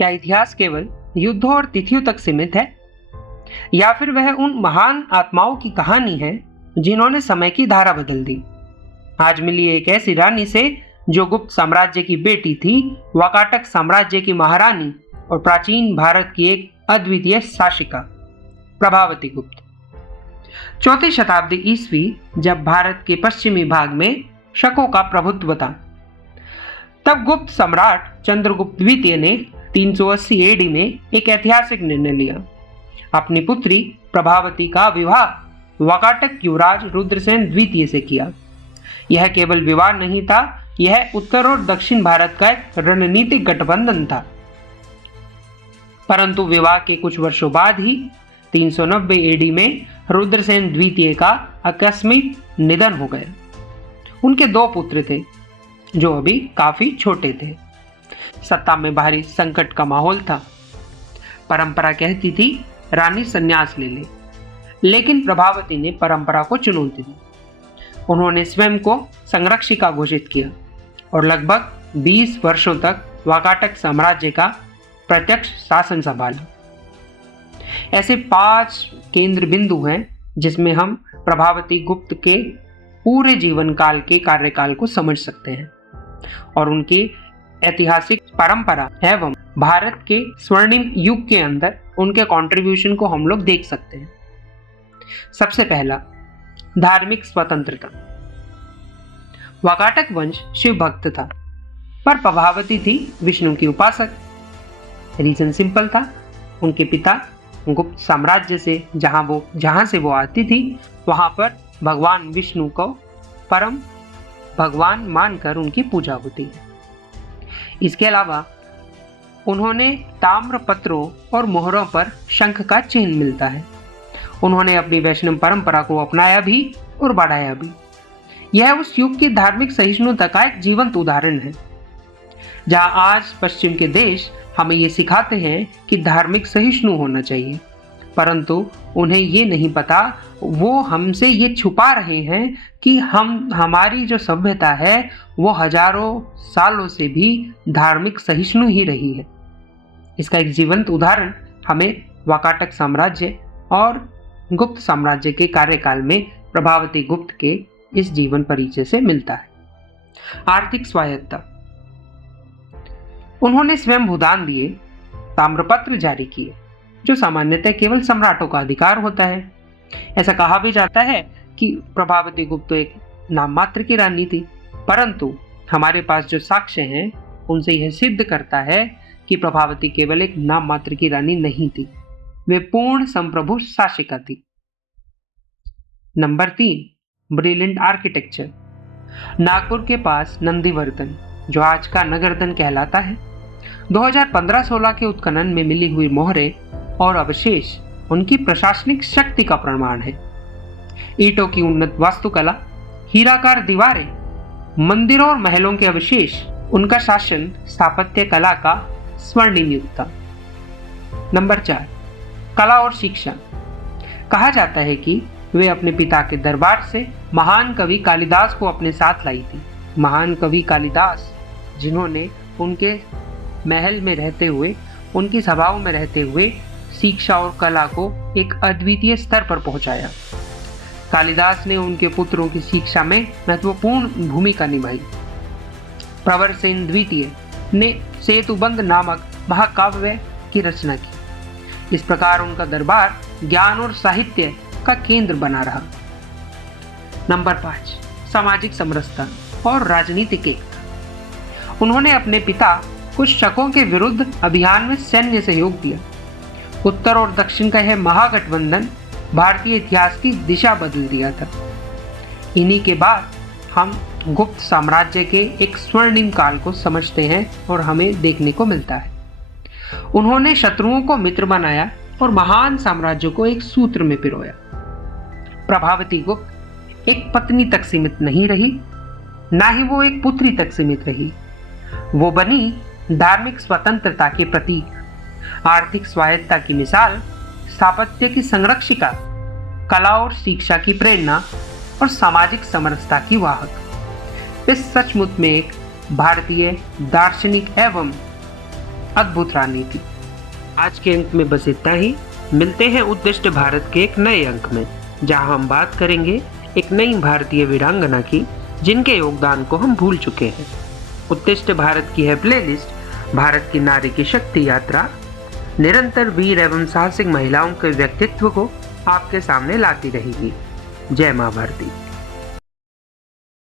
क्या इतिहास केवल युद्धों और तिथियों तक सीमित है, या फिर वह उन महान आत्माओं की कहानी है जिन्होंने समय की धारा बदल दी? आज मिली एक ऐसी रानी से जो गुप्त साम्राज्य की बेटी थी, वाकाटक साम्राज्य की महारानी और प्राचीन भारत की एक अद्वितीय शासिका, प्रभावती गुप्त। 4वीं शताब्दी ईस्वी, जब भारत के पश्चिमी भाग में शकों का प्रभुत्व था, तब गुप्त सम्राट चंद्रगुप्त द्वितीय ने 380 एडी में एक ऐतिहासिक निर्णय लिया। अपनी पुत्री प्रभावती का विवाह वाकाटक युवराज रुद्रसेन द्वितीय से किया। यह केवल विवाह नहीं था, यह उत्तर और दक्षिण भारत का एक रणनीतिक गठबंधन था। परंतु विवाह के कुछ वर्षों बाद ही 390 एडी में रुद्रसेन द्वितीय का आकस्मिक निधन हो गया। उनके 2 पुत्र थे जो अभी काफी छोटे थे। सत्ता में भारी संकट का माहौल था। परंपरा कहती थी रानी संन्यास ले ले, लेकिन प्रभावती ने परंपरा को चुनौती दी। उन्होंने स्वयं को संरक्षिका घोषित किया और लगभग 20 वर्षों तक वाकाटक साम्राज्य का प्रत्यक्ष शासन संभाला। ऐसे 5 केंद्र बिंदु हैं जिसमें हम प्रभावती गुप्त के पूरे जीवन काल के कार्यकाल को समझ सकते हैं और उनकी ऐतिहासिक परंपरा एवं भारत के स्वर्णिम युग के अंदर उनके कंट्रीब्यूशन को हम लोग देख सकते हैं। सबसे पहला, धार्मिक स्वतंत्रता। वाकाटक वंश शिव भक्त था, पर प्रभावती थी विष्णु की उपासक। रीजन सिंपल था, उनके पिता गुप्त साम्राज्य से जहां से वो आती थी, वहां पर भगवान विष्णु को परम भगवान मानकर उनकी पूजा होती है। इसके अलावा उन्होंने ताम्र पत्रों और मोहरों पर शंख का चिन्ह मिलता है। उन्होंने अपनी वैष्णव परंपरा को अपनाया भी और बढ़ाया भी। यह उस युग की धार्मिक सहिष्णुता का एक जीवंत उदाहरण है। जहां आज पश्चिम के देश हमें ये सिखाते हैं कि धार्मिक सहिष्णु होना चाहिए, परंतु उन्हें ये नहीं पता, वो हमसे ये छुपा रहे हैं कि हमारी जो सभ्यता है वो हजारों सालों से भी धार्मिक सहिष्णु ही रही है। इसका एक जीवंत उदाहरण हमें वाकाटक साम्राज्य और गुप्त साम्राज्य के कार्यकाल में प्रभावती गुप्त के इस जीवन परिचय से मिलता है। आर्थिक स्वायत्तता। उन्होंने स्वयं भूदान दिए, ताम्रपत्र जारी किए, जो सामान्यतः केवल सम्राटों का अधिकार होता है। ऐसा कहा भी जाता है कि प्रभावती गुप्त एक नाम मात्र की रानी थी, परंतु हमारे पास जो साक्ष्य हैं उनसे यह सिद्ध करता है कि प्रभावती केवल एक नाम मात्र की रानी नहीं थी, वे पूर्ण संप्रभु शासिका थी। Number 3, brilliant architecture. नागपुर के पास नंदीवर्धन, जो आज का नगरधन कहलाता है, 2015-16 के उत्खनन में मिली हुई मोहरें और अवशेष उनकी प्रशासनिक शक्ति का प्रमाण है। ईंटों की उन्नत वास्तुकला, हीराकार दीवारें, मंदिरों और महलों के अवशेष उनका शासन स्थापत्य कला का स्वर्णिम युग था। नंबर 4, कला और शिक्षा। कहा जाता है कि वे अपने पिता के दरबार से महान कवि कालिदास को अपने साथ लाई थी। महान कवि कालिदास, जिन्होंने उनके महल में रहते हुए, उनकी सभाओं में रहते हुए शिक्षा और कला को एक अद्वितीय स्तर पर पहुंचाया। कालिदास ने उनके पुत्रों की शिक्षा में महत्वपूर्ण भूमिका निभाई। प्रवरसेन द्वितीय ने सेतुबंध नामक महाकाव्य की रचना की। इस प्रकार उनका दरबार ज्ञान और साहित्य का केंद्र बना रहा। नंबर 5, सामाजिक समरसता और राजनीतिक एकता। उन्होंने अपने पिता कुछ शकों के विरुद्ध अभियान में सैन्य सहयोग दिया। उत्तर और दक्षिण का यह महागठबंधन भारतीय इतिहास की दिशा बदल दिया था। इन्हीं के बाद हम गुप्त साम्राज्य के एक स्वर्णिम काल को समझते हैं और हमें देखने को मिलता है। उन्होंने शत्रुओं को मित्र बनाया और महान साम्राज्य को एक सूत्र में पिरोया। प्रभावती गुप्त एक पत्नी तक सीमित नहीं रही, ना ही वो एक पुत्री तक सीमित रही। वो बनी धार्मिक स्वतंत्रता के प्रतीक, आर्थिक स्वायत्तता की मिसाल, स्थापत्य की संरक्षिका, कला और शिक्षा की प्रेरणा और सामाजिक समरसता की वाहक। वे सचमुच में एक भारतीय दार्शनिक एवं अद्भुत रानी थी। आज के अंक में बस इतना ही। मिलते हैं उत्कृष्ट भारत के एक नए अंक में, जहां हम बात करेंगे एक नई भारतीय वीरांगना की जिनके योगदान को हम भूल चुके हैं। उत्कृष्ट भारत की है प्लेलिस्ट भारत की नारी की शक्ति यात्रा निरंतर वीर एवं साहसिक महिलाओं के व्यक्तित्व को आपके सामने लाती रहेगी। जय मां भारती।